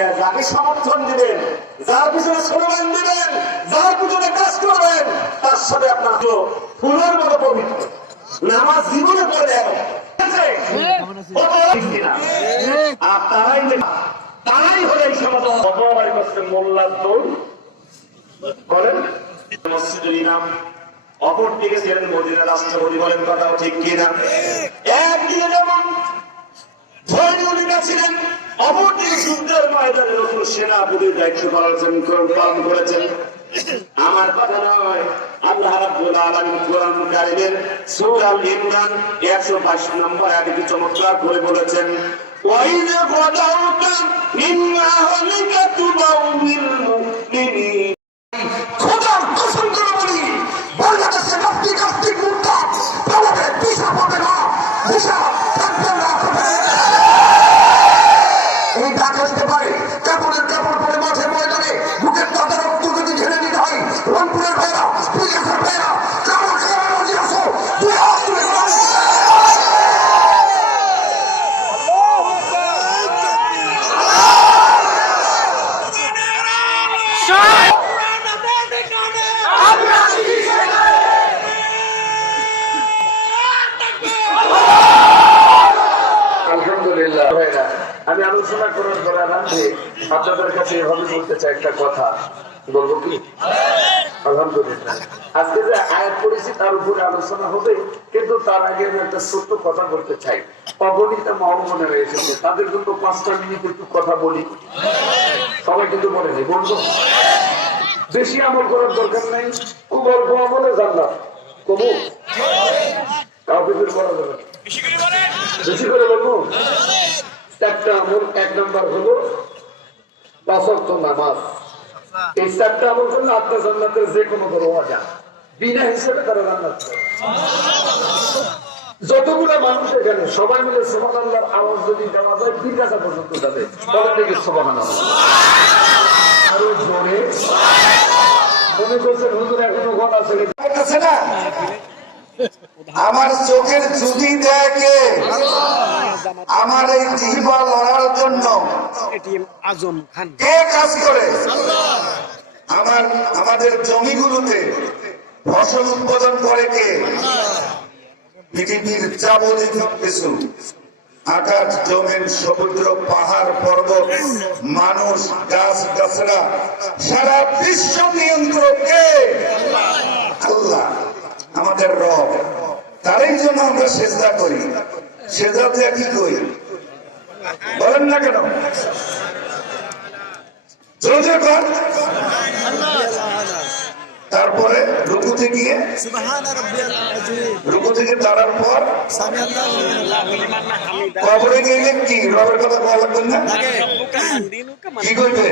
নিয়ে যাকে সমর্থন দিবেন যার পিছনে স্লোগান দিবেন যার পিছনে কাজ করবেন তার সাথে আপনার তো ফুলের মতো পবিত্র। নামাজ জীবনে পড়ে আর তারাই তারাই হলে এই সমাজ। অপরাধ মোল্লার দৌড়। করেন মসজিদুল ইমাম। অপর ছিলেন মদিনা রাষ্ট্রপতি বলেন কথাও ঠিক কিনা? একদিকে যেমন ধর্মীয় ছিলেন অপরদিকে যুদ্ধের ময়দানের উপর সেনাপতির দায়িত্ব পালন পালন করেছেন। আমার কথা নয় আল্লাহ রাব্বুল আলামিন কোরআন কারীমের সূরা আল ইমরান 122 নম্বর আয়াতে কি চমৎকার করে বলেছেন ওয়াইদ গদাউতা মিম্মা হালিকা তুবাউল মুমিনিন। খোদার কসম করে বলি, বাংলাদেশে নাস্তিক নাস্তিক মুরতাদ পালাবে দিশা পাবে না দিশা ভাইরা, আমি আলোচনা করার পরে আনন্দে আপনাদের কাছে এভাবে বলতে চাই একটা কথা। বলব কি? আলহামদুলিল্লাহ। আজকে যে আয়াত করেছি তার উপরে আলোচনা হবে কিন্তু তার আগে আমি একটা ছোট্ট কথা বলতে চাই। অগণিত মহামনেরা এসেছে তাদের জন্য পাঁচটা মিনিট একটু কথা বলি। সবাই কিন্তু বলেনি বলব। বেশি আমল করার দরকার নেই খুব অল্প আমলে জানলাম। কবু কাউকে বের যাবে। বেশি করে বলব? এক নম্বর হলো নামাজ। এই চারটা আমল করলে আপনার জান্নাতের যে কোনো যান বিনা হিসেবে তারা যতগুলো মানুষ এখানে, সবাই মিলে সোমান আওয়াজ যদি দেওয়া যায়, তিন কাছা পর্যন্ত যাবে। তবে থেকে সোমান আরও জোরে। মনে করছেন হুজুর এখনও ঘর আছে না? আমার চোখের জুতি দেখে আমার এই জিহ্বা লড়ার জন্য এটিএম আজম খান। কে কাজ করে? আমার আমাদের জমিগুলোতে ফসল উৎপাদন করে কে? পৃথিবীর যাবতীয় কিছু। আকাশ জমিন সমুদ্র পাহাড় পর্বত মানুষ গাছ গাছরা সারা বিশ্ব নিয়ন্ত্রক কে? আল্লাহ। আমাদের রব। তারই জন্য আমরা চেষ্টা করি। সেজদাতে কি করি? বলেন না কেন? তারপরে রুকুতে গিয়ে রুকু থেকে দাঁড়ার পর, কবরে গেলে কি? রবের কথা বলা লাগবে না? কি কইবে?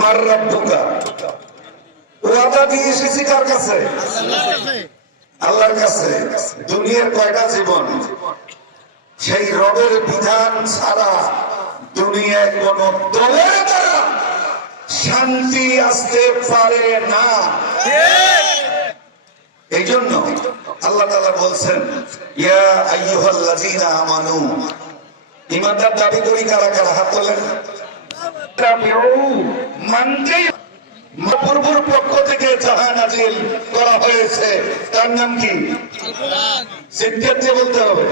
মার ওয়াদা দিয়ে এসেছি কার কাছে? আল্লাহর কাছে। দুনিয়ার কয়টা জীবন? সেই রবের বিধান ছাড়া দুনিয়ায় কোন দলের দ্বারা শান্তি আসতে পারে না। এই জন্য আল্লাহ তালা বলছেন ইয়া আইয়ুহাল্লাযীনা আমানু। ইমানদার দাবি করি কারা কারা হাত তোলেন? মানতেই মহাপ্রভুর পক্ষ থেকে যাহা নাজিল করা হয়েছে তার নাম কি? দিয়ে বলতে হবে।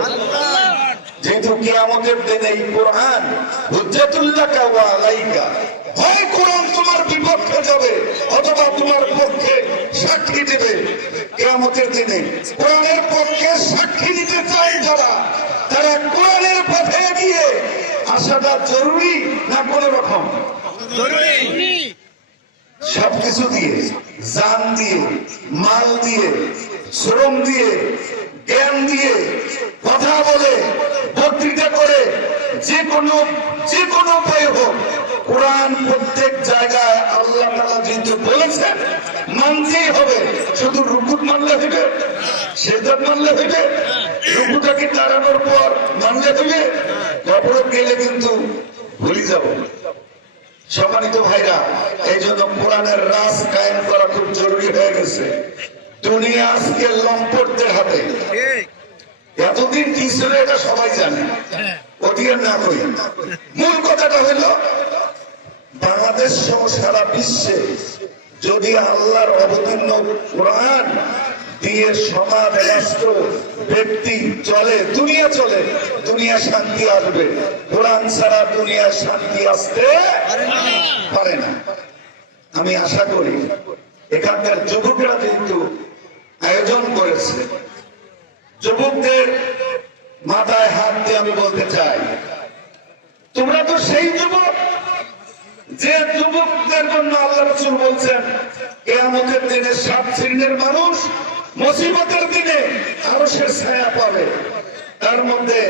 যেহেতু কিয়ামতের দিন এই কোরআন হুজ্জাতুল্লাহ ওয়া আলাইকা। হয় কোরআন তোমার বিপক্ষে যাবে অথবা তোমার পক্ষে সাক্ষী দিবে। কিয়ামতের দিনে কোরআনের পক্ষে সাক্ষী দিতে চায় যারা তারা কোরআনের পথে গিয়ে আসাটা জরুরি না কোনো রকম? সবকিছু দিয়ে জান দিয়ে মাল দিয়ে শ্রম দিয়ে জ্ঞান দিয়ে কথা বলে বক্তৃতা করে যে কোনো যে কোনো উপায় হোক, কোরআন প্রত্যেক জায়গায় আল্লাহ যেহেতু বলেছেন, মানতেই হবে। শুধু রুকুট মানলে হইবে সেদার মানলে হইবে রুকুটাকে পর মানলে হইবে গেলে কিন্তু যাব। সম্মানিত ভাইরা এই জন্য কোরআনের রাস কায়েম করা খুব জরুরি হয়ে গেছে। দুনিয়া আজকে লম্পটদের হাতে। এতদিন কি ছিল এটা সবাই জানে। অতীর না কই। মূল কথাটা হলো বাংলাদেশ সহ সারা বিশ্বে যদি আল্লাহর অবতীর্ণ কোরআন দিয়ে সমাজ রাষ্ট্র ব্যক্তি চলে দুনিয়া চলে দুনিয়া শান্তি আসবে। কোরআন ছাড়া দুনিয়া শান্তি আসতে পারে না। আমি আশা করি এখানকার যুবকরা কিন্তু আয়োজন করেছে। যুবকদের মাথায় হাত দিয়ে আমি বলতে চাই, তোমরা তো সেই যুবক যে যুবকদের জন্য আল্লাহ রসুল বলছেন এ কেয়ামতের দিনে সাত শ্রেণির মানুষ মুসিবতের দিনে আরও সে ছায়া পাবে। তার মধ্যে